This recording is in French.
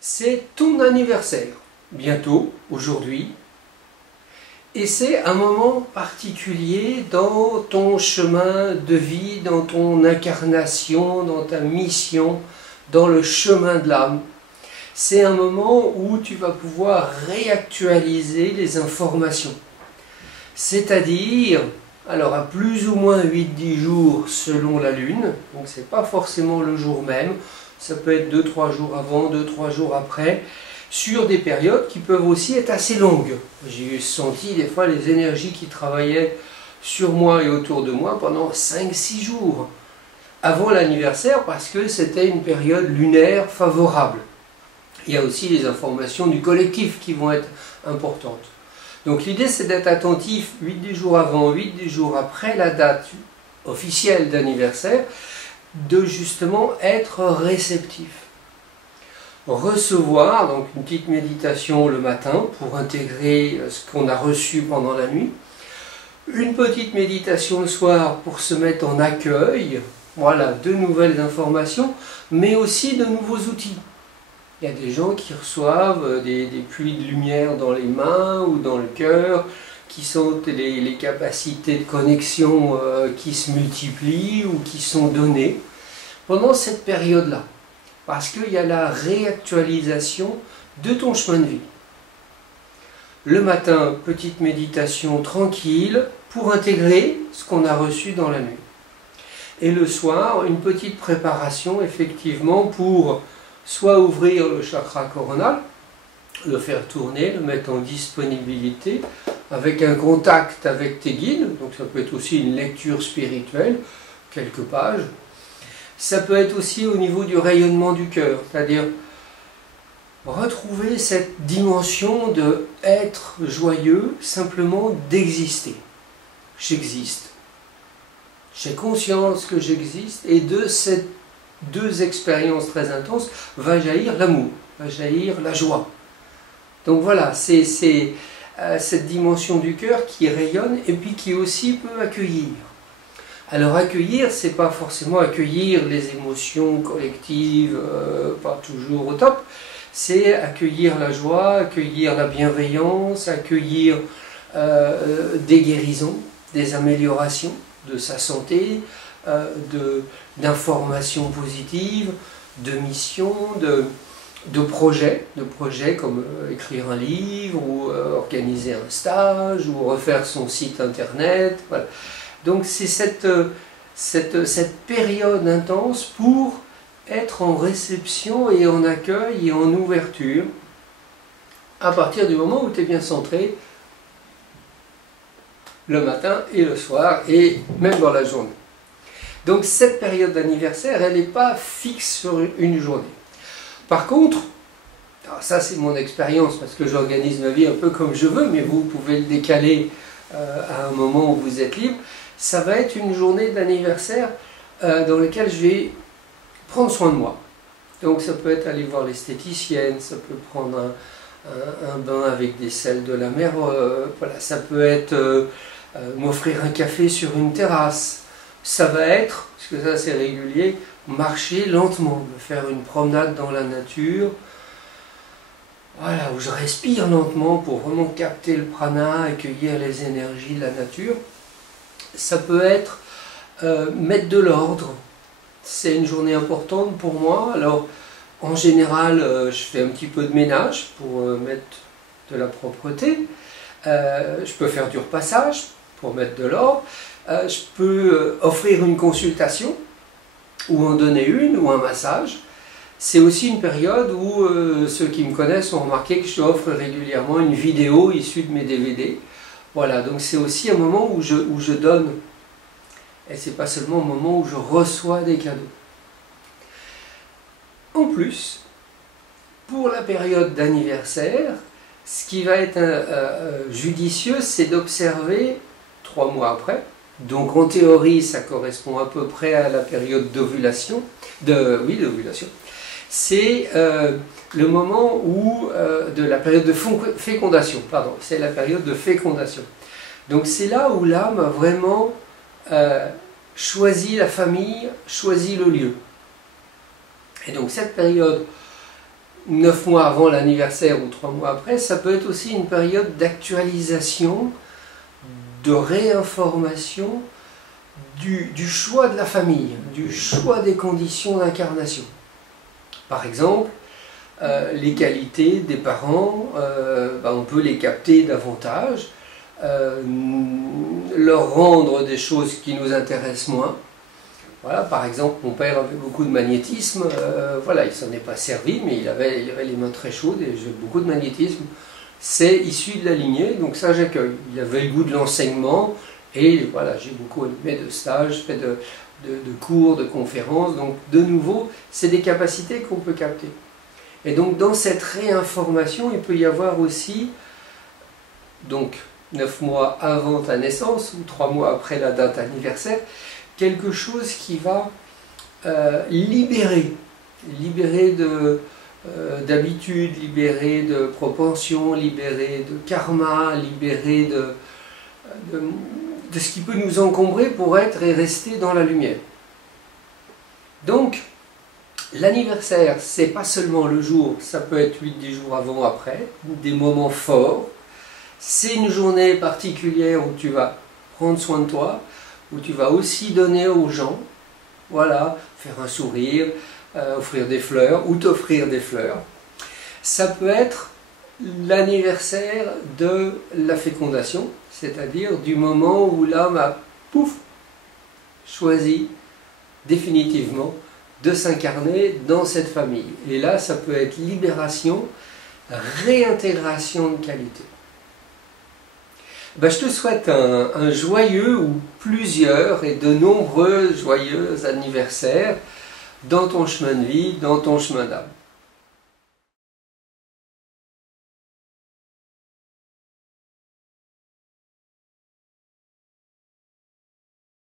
c'est ton anniversaire, bientôt, aujourd'hui, et c'est un moment particulier dans ton chemin de vie, dans ton incarnation, dans ta mission, dans le chemin de l'âme. C'est un moment où tu vas pouvoir réactualiser les informations. C'est-à-dire, alors à plus ou moins 8-10 jours selon la lune, donc c'est pas forcément le jour même, ça peut être 2-3 jours avant, 2-3 jours après, sur des périodes qui peuvent aussi être assez longues. J'ai senti des fois les énergies qui travaillaient sur moi et autour de moi pendant 5-6 jours avant l'anniversaire parce que c'était une période lunaire favorable. Il y a aussi les informations du collectif qui vont être importantes. Donc l'idée c'est d'être attentif 8-10 jours avant, 8-10 jours après la date officielle d'anniversaire, de justement être réceptif. Recevoir, donc une petite méditation le matin pour intégrer ce qu'on a reçu pendant la nuit. Une petite méditation le soir pour se mettre en accueil, voilà, de nouvelles informations, mais aussi de nouveaux outils. Il y a des gens qui reçoivent des pluies de lumière dans les mains ou dans le cœur, qui sentent les capacités de connexion qui se multiplient ou qui sont données pendant cette période-là. Parce qu'il y a la réactualisation de ton chemin de vie. Le matin, petite méditation tranquille pour intégrer ce qu'on a reçu dans la nuit. Et le soir, une petite préparation effectivement pour soit ouvrir le chakra coronal, le faire tourner, le mettre en disponibilité, avec un contact avec tes guides, donc ça peut être aussi une lecture spirituelle, quelques pages. Ça peut être aussi au niveau du rayonnement du cœur, c'est-à-dire retrouver cette dimension de être joyeux, simplement d'exister. J'existe. J'ai conscience que j'existe et de ces deux expériences très intenses va jaillir l'amour, va jaillir la joie. Donc voilà, c'est cette dimension du cœur qui rayonne et puis qui aussi peut accueillir. Alors accueillir, c'est pas forcément accueillir les émotions collectives, pas toujours au top, c'est accueillir la joie, accueillir la bienveillance, accueillir des guérisons, des améliorations de sa santé, d'informations positives, de missions, de projets comme écrire un livre ou organiser un stage ou refaire son site internet. Voilà. Donc c'est cette période intense pour être en réception et en accueil et en ouverture à partir du moment où tu es bien centré le matin et le soir et même dans la journée. Donc cette période d'anniversaire, elle n'est pas fixe sur une journée. Par contre, alors ça c'est mon expérience parce que j'organise ma vie un peu comme je veux, mais vous pouvez le décaler à un moment où vous êtes libre. Ça va être une journée d'anniversaire dans laquelle je vais prendre soin de moi. Donc ça peut être aller voir l'esthéticienne, ça peut prendre un bain avec des sels de la mer, voilà, ça peut être m'offrir un café sur une terrasse. Ça va être, parce que ça c'est régulier, marcher lentement, me faire une promenade dans la nature, voilà, où je respire lentement pour vraiment capter le prana, accueillir les énergies de la nature. Ça peut être mettre de l'ordre. C'est une journée importante pour moi. Alors, en général, je fais un petit peu de ménage pour mettre de la propreté. Je peux faire du repassage pour mettre de l'ordre. Je peux offrir une consultation ou en donner une ou un massage. C'est aussi une période où ceux qui me connaissent ont remarqué que j'offre régulièrement une vidéo issue de mes DVD. Voilà, donc c'est aussi un moment où je donne, et c'est pas seulement un moment où je reçois des cadeaux. En plus, pour la période d'anniversaire, ce qui va être judicieux, c'est d'observer 3 mois après. Donc en théorie, ça correspond à peu près à la période d'ovulation, d'ovulation. C'est le moment où, de la période de fécondation, pardon, c'est la période de fécondation. Donc c'est là où l'âme a vraiment choisi la famille, choisi le lieu. Et donc cette période 9 mois avant l'anniversaire ou 3 mois après, ça peut être aussi une période d'actualisation, de réinformation du choix de la famille, du choix des conditions d'incarnation. Par exemple, les qualités des parents, on peut les capter davantage, leur rendre des choses qui nous intéressent moins. Voilà, par exemple, mon père avait beaucoup de magnétisme, voilà, il s'en est pas servi, mais il avait les mains très chaudes et j'ai beaucoup de magnétisme. C'est issu de la lignée, donc ça j'accueille. Il avait le goût de l'enseignement et voilà, j'ai beaucoup animé de stages, fait de cours, de conférences, donc de nouveau, c'est des capacités qu'on peut capter. Et donc dans cette réinformation, il peut y avoir aussi, donc 9 mois avant ta naissance ou 3 mois après la date anniversaire, quelque chose qui va libérer d'habitude, libérer de propension, libérer de karma, libérer de ce qui peut nous encombrer pour être et rester dans la lumière. Donc, l'anniversaire, c'est pas seulement le jour, ça peut être 8-10 jours avant, après, des moments forts. C'est une journée particulière où tu vas prendre soin de toi, où tu vas aussi donner aux gens, voilà, faire un sourire, offrir des fleurs ou t'offrir des fleurs. Ça peut être l'anniversaire de la fécondation, c'est-à-dire du moment où l'âme a, pouf, choisi définitivement de s'incarner dans cette famille. Et là, ça peut être libération, réintégration de qualité. Je te souhaite un joyeux ou plusieurs et de nombreux joyeux anniversaires dans ton chemin de vie, dans ton chemin d'âme.